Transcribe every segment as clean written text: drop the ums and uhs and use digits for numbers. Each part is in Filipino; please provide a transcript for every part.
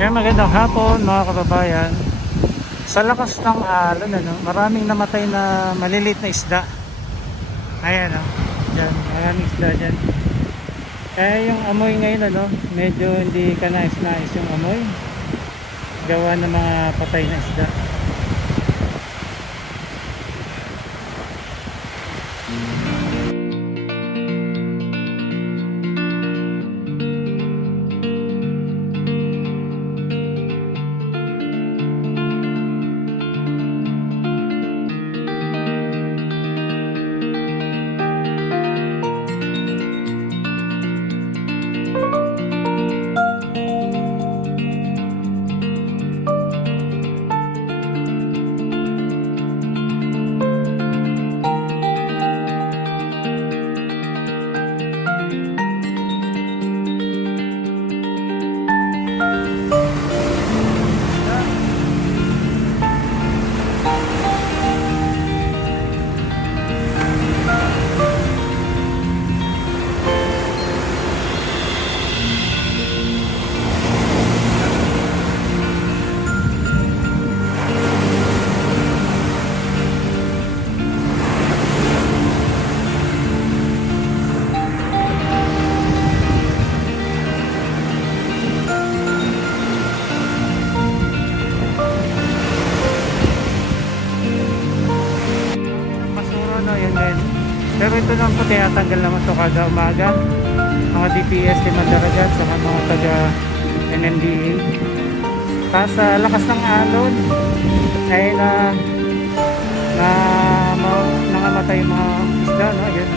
Yan, magandang hapon mga kababayan. Sa lakas ng alon, maraming namatay na maliliit na isda. Ayan, dyan, maraming isda dyan. Kaya yung amoy ngayon, medyo hindi ka nais-nais yung amoy. Gawa ng mga patay na isda. Pero ito naman po tinatanggal naman ito kada umaga, mga DPS di Mandaragat sa mga taga NNDA. Tapos sa lakas ng alon ay nangamatay yung mga isda, yun.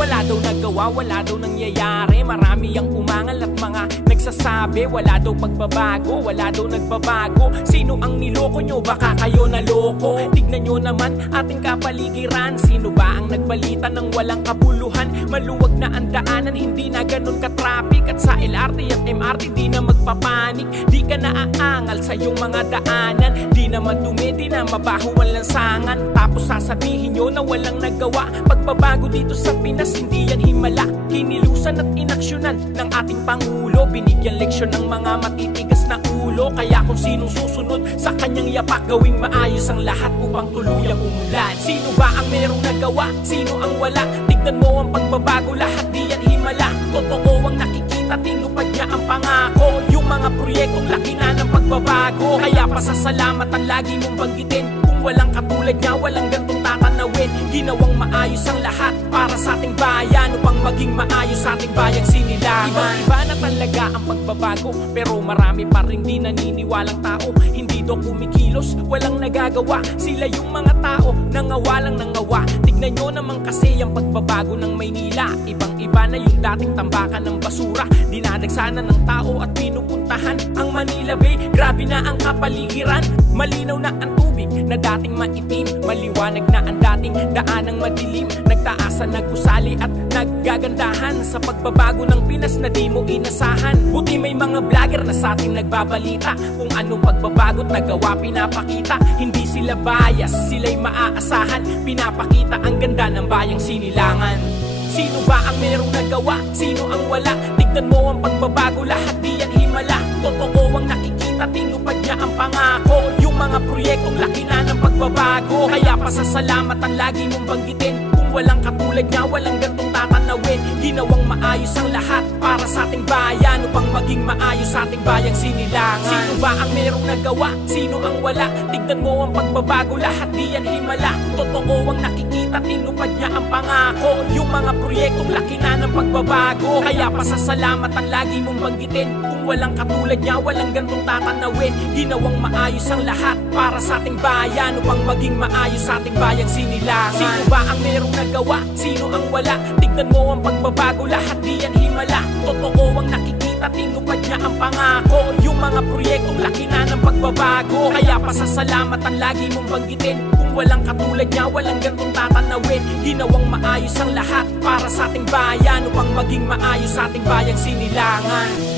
Wala daw nagawa, wala daw nangyayari. Marami ang umangal at mga nagsasabi wala daw pagbabago, wala daw nagbabago. Sino ang niloko nyo? Baka kayo naloko. Tignan nyo naman ating kapaligiran. Sino ba ang nagbalita ng walang kabuluhan? Maluwag na ang daanan, hindi na ganun ka-traffic. At sa LRT at MRT di na magpapanik. Di ka naaangal sa iyong mga daanan. Di naman dumi, di na mabaho ang lansangan. Tapos sasabihin nyo na walang nagawa. Pagbabago dito sa Pinas, hindi yan himala. Kinilusan at inaksyonan ng ating Pangulo. Binigyan leksyon ng mga matitigas na ulo. Kaya kung sinong susunod sa kanyang yapak, gawing maayos ang lahat upang tuluyang umulan. Sino ba ang merong nagawa? Sino ang wala? Tignan mo ang pagbabago, lahat di yan himala. Totoo ang nakikita, tinupad niya ang pangako. Yung mga proyektong laki na ng pagbabago. Kaya pasasalamat ang lagi mong banggitin. Kung walang katulad niya, walang gantong tatanawin. Ginawang maayos ang lahat para sa ating bayan, upang maging maayos sa ating bayang sinilangan. Iba na talaga ang pagbabago, pero marami pa rin di naniniwalang tao. Hindi daw kumikilos, walang nagagawa. Sila yung mga tao, nangawalang nangawa. Tignan nyo naman kasi ang pagbabago ng Maynila. Ibang iba na yung dating tambakan ng basura. Dinadagsanan ng tao at pinupuntahan ang Manila Bay. Grabe na ang kapaligiran, malinaw na ang tubig na dating maitim, maliwanag na ang dating daanang madilim. Nagtaasan, nagusali at naggagandahan sa pagbabago ng Pinas na di mo inasahan. Buti may mga vlogger na sa atin nagbabalita kung anong pagbabago't nagawa pinapakita. Hindi sila bias, sila'y maaasahan. Pinapakita ang ganda ng bayang sinilangan. Sino ba ang merong nagawa? Sino ang wala? Tignan mo ang pagbabago, lahat di yan himala. Totoo ang nakikita, tinupad niya ang pangako. Yung mga proyektong laki na ng pagbabago. Kaya pasasalamatan lagi mong banggitin. Kung walang katulad niya, walang gantong tatanawin. Ginawang maayos ang lahat para sa ating bayan, upang maging maayos sa ating bayang sinilangan. Sino ba ang merong nagawa? Sino ang wala? Tignan mo ang pagbabago, lahat di yan himala. Totoo ang nakikita, tinupad niya ang pangako. Yung mga proyektong laki na ng pagbabago. Kaya pasasalamatan lagi mong banggitin. Kung walang katulad niya, walang gantong tatanawin. Ginawang maayos ang lahat para sa ating bayan, upang maging maayos sa ating bayang sinilangan. Sino ba ang merong nagawa? Sino ang wala? Tignan mo ang pagbabago, lahat di yan himala. Totoo ang nakikita, tinupad niya ang pangako. Yung mga proyektong laki na ng pagbabago. Kaya pasasalamatan lagi mong banggitin. Kung walang katulad niya, walang gantong tatanawin. Ginawang maayos ang lahat para sa ating bayan, upang maging maayos sa ating bayang sinilangan.